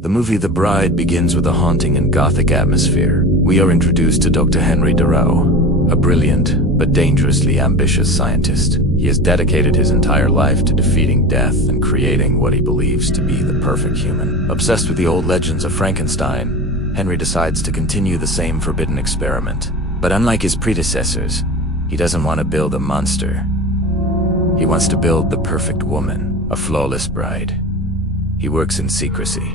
The movie The Bride begins with a haunting and gothic atmosphere. We are introduced to Dr. Henry Darrow, a brilliant but dangerously ambitious scientist. He has dedicated his entire life to defeating death and creating what he believes to be the perfect human. Obsessed with the old legends of Frankenstein, Henry decides to continue the same forbidden experiment. But unlike his predecessors, he doesn't want to build a monster. He wants to build the perfect woman, a flawless bride. He works in secrecy,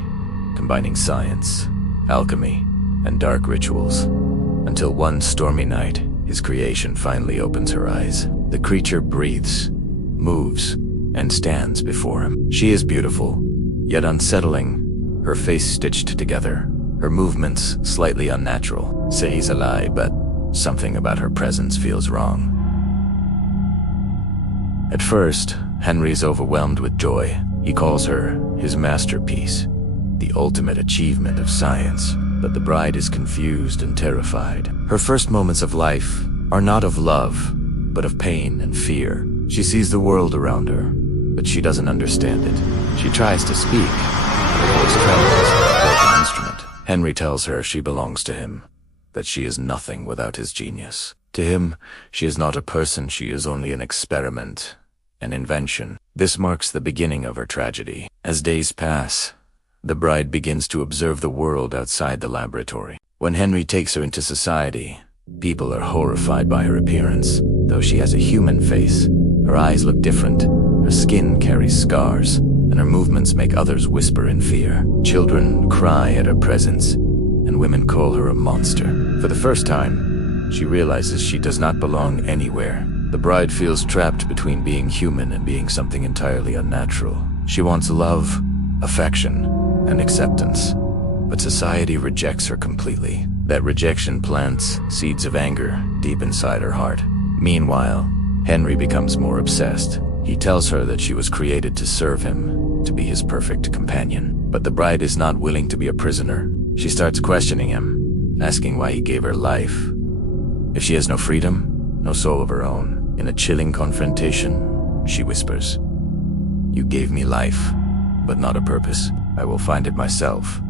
combining science, alchemy, and dark rituals, until one stormy night, his creation finally opens her eyes. The creature breathes, moves, and stands before him. She is beautiful, yet unsettling, her face stitched together, her movements slightly unnatural. Say he's a lie, but something about her presence feels wrong. At first, Henry is overwhelmed with joy. He calls her his masterpiece, the ultimate achievement of science. But the bride is confused and terrified. Her first moments of life are not of love, but of pain and fear. She sees the world around her, but she doesn't understand it. She tries to speak, but her voice trembles like a broken instrument. Henry tells her she belongs to him, that she is nothing without his genius. To him, she is not a person, she is only an experiment, an invention. This marks the beginning of her tragedy. As days pass, the bride begins to observe the world outside the laboratory. When Henry takes her into society, people are horrified by her appearance. Though she has a human face, her eyes look different, her skin carries scars, and her movements make others whisper in fear. Children cry at her presence, and women call her a monster. For the first time, she realizes she does not belong anywhere. The bride feels trapped between being human and being something entirely unnatural. She wants love, affection, and acceptance, but society rejects her completely. That rejection plants seeds of anger deep inside her heart. Meanwhile, Henry becomes more obsessed. He tells her that she was created to serve him, to be his perfect companion. But the bride is not willing to be a prisoner. She starts questioning him, asking why he gave her life. If she has no freedom, no soul of her own. In a chilling confrontation, she whispers, "You gave me life, but not a purpose. I will find it myself."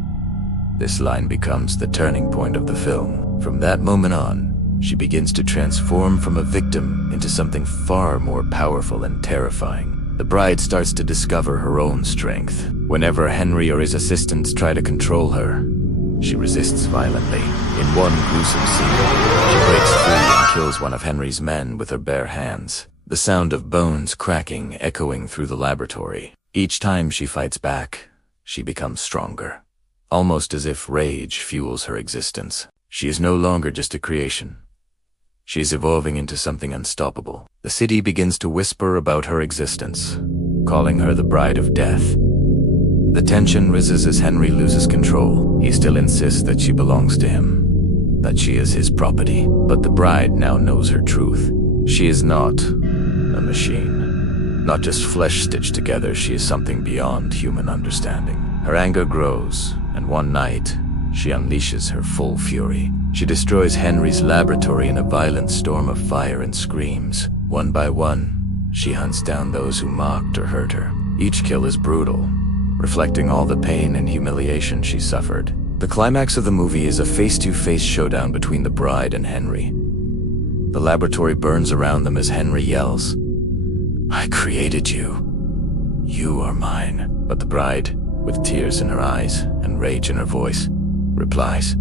This line becomes the turning point of the film. From that moment on, she begins to transform from a victim into something far more powerful and terrifying. The bride starts to discover her own strength. Whenever Henry or his assistants try to control her, she resists violently. In one gruesome scene, she breaks free and kills one of Henry's men with her bare hands. The sound of bones cracking echoing through the laboratory. Each time she fights back, she becomes stronger, almost as if rage fuels her existence. She is no longer just a creation. She is evolving into something unstoppable. The city begins to whisper about her existence, calling her the Bride of Death. The tension rises as Henry loses control. He still insists that she belongs to him, that she is his property. But the bride now knows her truth. She is not a machine. Not just flesh stitched together, she is something beyond human understanding. Her anger grows, and one night, she unleashes her full fury. She destroys Henry's laboratory in a violent storm of fire and screams. One by one, she hunts down those who mocked or hurt her. Each kill is brutal, reflecting all the pain and humiliation she suffered. The climax of the movie is a face-to-face showdown between the bride and Henry. The laboratory burns around them as Henry yells, "I created you. You are mine." But the bride, with tears in her eyes and rage in her voice, replies,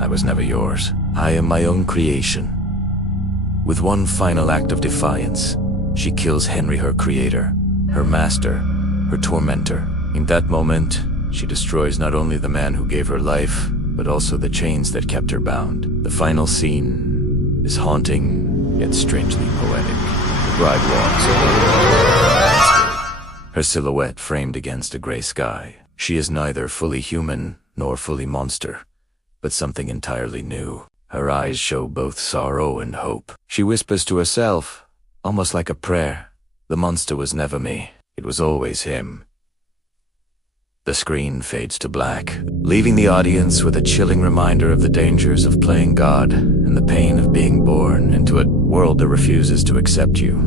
"I was never yours. I am my own creation." With one final act of defiance, she kills Henry, her creator, her master, her tormentor. In that moment, she destroys not only the man who gave her life, but also the chains that kept her bound. The final scene is haunting, yet strangely poetic. The bride walks alone through the landscape, her silhouette framed against a gray sky. She is neither fully human nor fully monster, but something entirely new. Her eyes show both sorrow and hope. She whispers to herself, almost like a prayer, "The monster was never me. It was always him." The screen fades to black, leaving the audience with a chilling reminder of the dangers of playing God and the pain of being born into a world that refuses to accept you.